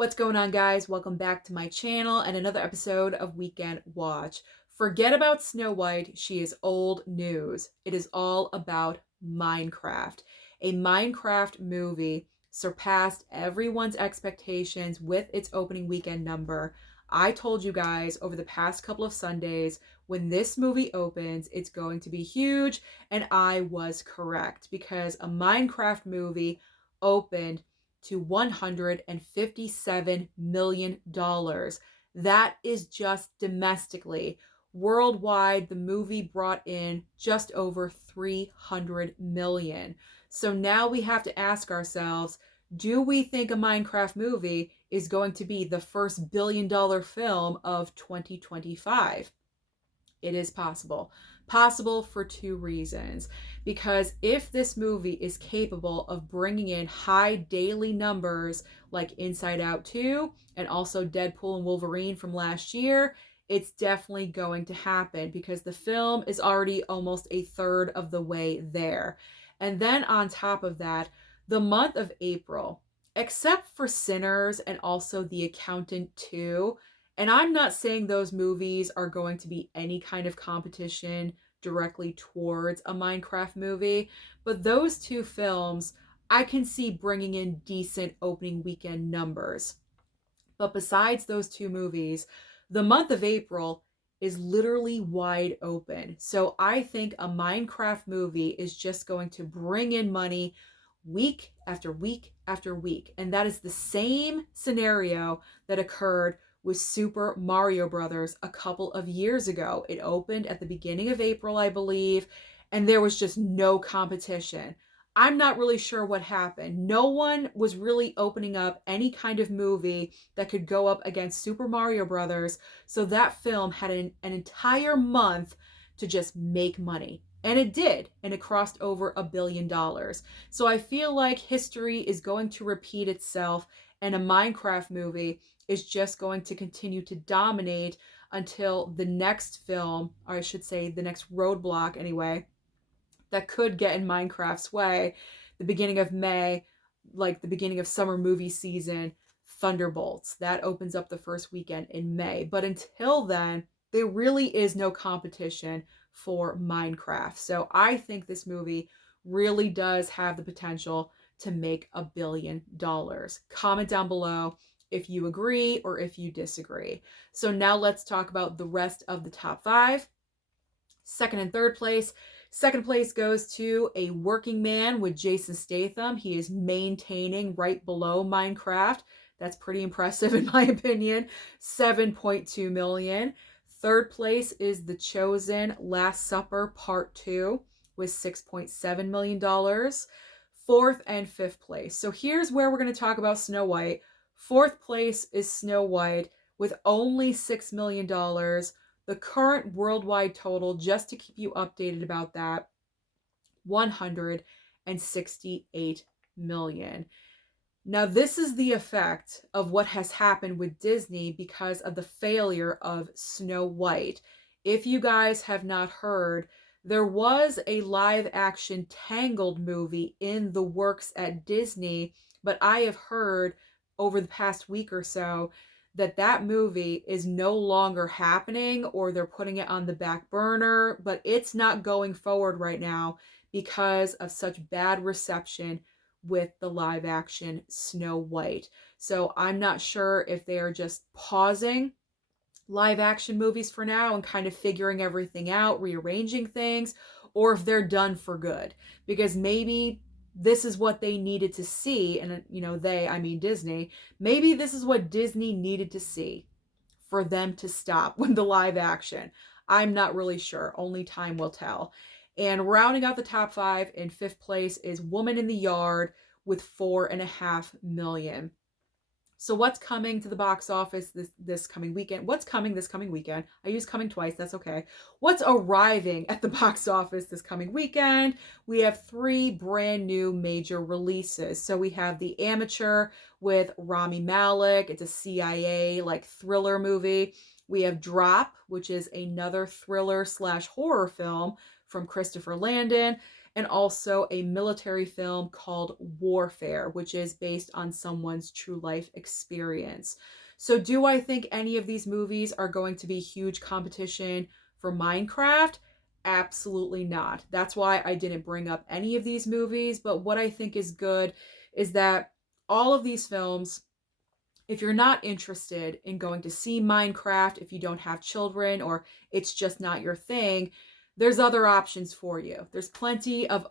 What's going on, guys? Welcome back to my channel and another episode of Weekend Watch. Forget about Snow White. She is old news. It is all about Minecraft. A Minecraft movie surpassed everyone's expectations with its opening weekend number. I told you guys over the past couple of Sundays, when this movie opens, it's going to be huge, and I was correct because a Minecraft movie opened to $157 million. That is just domestically. Worldwide, the movie brought in just over 300 million. So now we have to ask ourselves, do we think a Minecraft movie is going to be the first billion-dollar film of 2025? It is possible. Possible for two reasons. Because if this movie is capable of bringing in high daily numbers like Inside Out 2 and also Deadpool and Wolverine from last year, it's definitely going to happen because the film is already almost a third of the way there. And then on top of that, the month of April, except for Sinners and also The Accountant 2, and I'm not saying those movies are going to be any kind of competition directly towards a Minecraft movie, but those two films I can see bringing in decent opening weekend numbers. But besides those two movies, the month of April is literally wide open. So I think a Minecraft movie is just going to bring in money week after week after week. And that is the same scenario that occurred with Super Mario Brothers a couple of years ago. It opened at the beginning of April, I believe, and there was just no competition. I'm not really sure what happened. No one was really opening up any kind of movie that could go up against Super Mario Brothers, so that film had an entire month to just make money. And it did, and it crossed over $1 billion. So I feel like history is going to repeat itself, and a Minecraft movie is just going to continue to dominate until the next film, or I should say the next roadblock anyway, that could get in Minecraft's way, the beginning of May, like the beginning of summer movie season, Thunderbolts. That opens up the first weekend in May. But until then, there really is no competition for Minecraft. So I think this movie really does have the potential to make $1 billion. Comment down below if you agree or if you disagree. So now let's talk about the rest of the top five. Second and third place. Second place goes to A Working Man with Jason Statham. He is maintaining right below Minecraft. That's pretty impressive in my opinion. 7.2 million. Third place is The Chosen Last Supper Part 2 with $6.7 million. Fourth and fifth place. So here's where we're going to talk about Snow White. Fourth place is Snow White with only $6 million. The current worldwide total, just to keep you updated about that, 168 million. Now, this is the effect of what has happened with Disney because of the failure of Snow White. If you guys have not heard, there was a live action Tangled movie in the works at Disney, but I have heard over the past week or so that movie is no longer happening, or they're putting it on the back burner, but it's not going forward right now because of such bad reception with the live action Snow White. So I'm not sure if they are just pausing live action movies for now and kind of figuring everything out, rearranging things, or if they're done for good, because maybe this is what they needed to see. And I mean Disney. Maybe this is what Disney needed to see for them to stop with the live action. I'm not really sure. Only time will tell. And rounding out the top five, in fifth place is Woman in the Yard with 4.5 million. So what's coming to the box office this coming weekend? What's coming this coming weekend? I use coming twice, that's okay. What's arriving at the box office this coming weekend? We have 3 brand new major releases. So we have The Amateur with Rami Malek. It's a CIA like thriller movie. We have Drop, which is another thriller / horror film from Christopher Landon, and also a military film called Warfare, which is based on someone's true life experience. So, do I think any of these movies are going to be huge competition for Minecraft? Absolutely not. That's why I didn't bring up any of these movies. But what I think is good is that all of these films, if you're not interested in going to see Minecraft, if you don't have children or it's just not your thing, there's other options for you. There's plenty of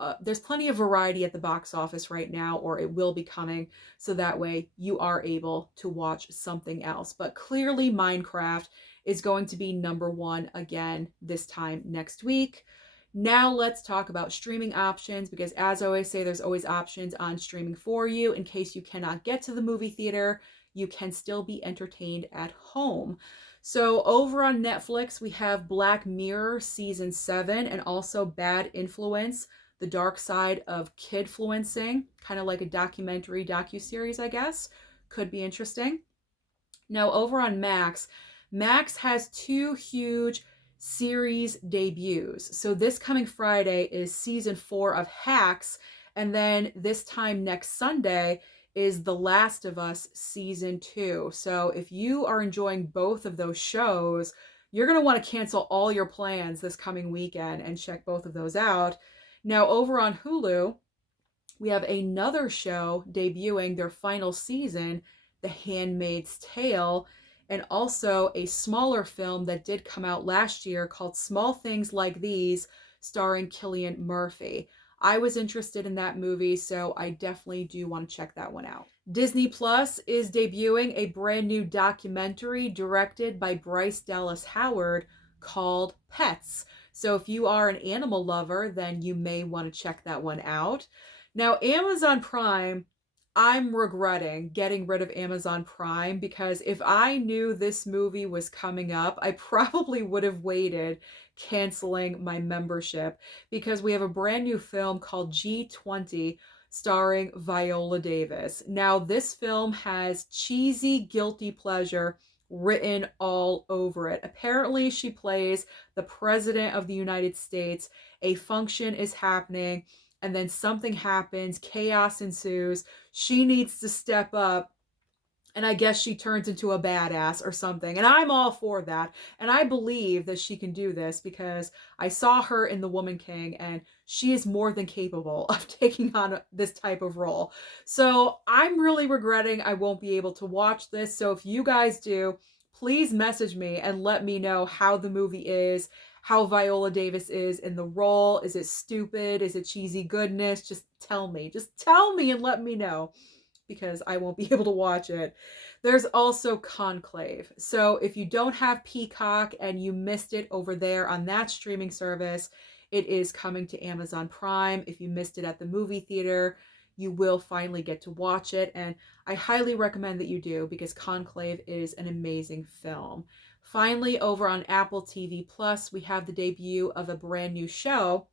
variety at the box office right now, or it will be coming, so that way you are able to watch something else. But clearly Minecraft is going to be number one again this time next week. Now let's talk about streaming options, because as I always say, there's always options on streaming for you in case you cannot get to the movie theater. You can still be entertained at home. So over on Netflix, we have Black Mirror season 7 and also Bad Influence, the dark side of kidfluencing, kind of like a documentary docuseries, I guess. Could be interesting. Now over on Max, Max has two huge series debuts. So this coming Friday is season 4 of Hacks, and then this time next Sunday is The Last of Us season 2. So if you are enjoying both of those shows, you're going to want to cancel all your plans this coming weekend and check both of those out. Now over on Hulu, we have another show debuting their final season, The Handmaid's Tale, and also a smaller film that did come out last year called Small Things Like These, starring Cillian Murphy. I was interested in that movie, so I definitely do want to check that one out. Disney Plus is debuting a brand new documentary directed by Bryce Dallas Howard called Pets. So if you are an animal lover, then you may want to check that one out. Now, Amazon Prime, I'm regretting getting rid of Amazon Prime, because if I knew this movie was coming up, I probably would have waited canceling my membership, because we have a brand new film called G20 starring Viola Davis. Now, this film has cheesy guilty pleasure written all over it. Apparently, she plays the President of the United States. A function is happening, and then something happens, chaos ensues, she needs to step up, and I guess she turns into a badass or something. And I'm all for that. And I believe that she can do this, because I saw her in The Woman King, and she is more than capable of taking on this type of role. So I'm really regretting I won't be able to watch this. So if you guys do, please message me and let me know how the movie is, how Viola Davis is in the role. Is it stupid? Is it cheesy goodness? Just tell me. Just tell me and let me know, because I won't be able to watch it. There's also Conclave. So if you don't have Peacock and you missed it over there on that streaming service, it is coming to Amazon Prime. If you missed it at the movie theater, you will finally get to watch it. And I highly recommend that you do, because Conclave is an amazing film. Finally, over on Apple TV Plus, we have the debut of a brand new show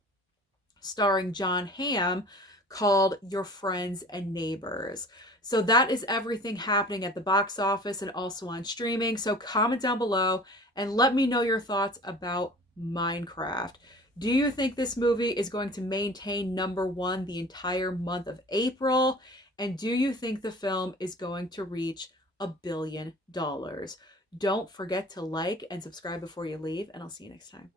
starring John Hamm called Your Friends and Neighbors. So that is everything happening at the box office and also on streaming. So comment down below and let me know your thoughts about Minecraft. Do you think this movie is going to maintain number one the entire month of April? And do you think the film is going to reach $1 billion? Don't forget to like and subscribe before you leave, and I'll see you next time.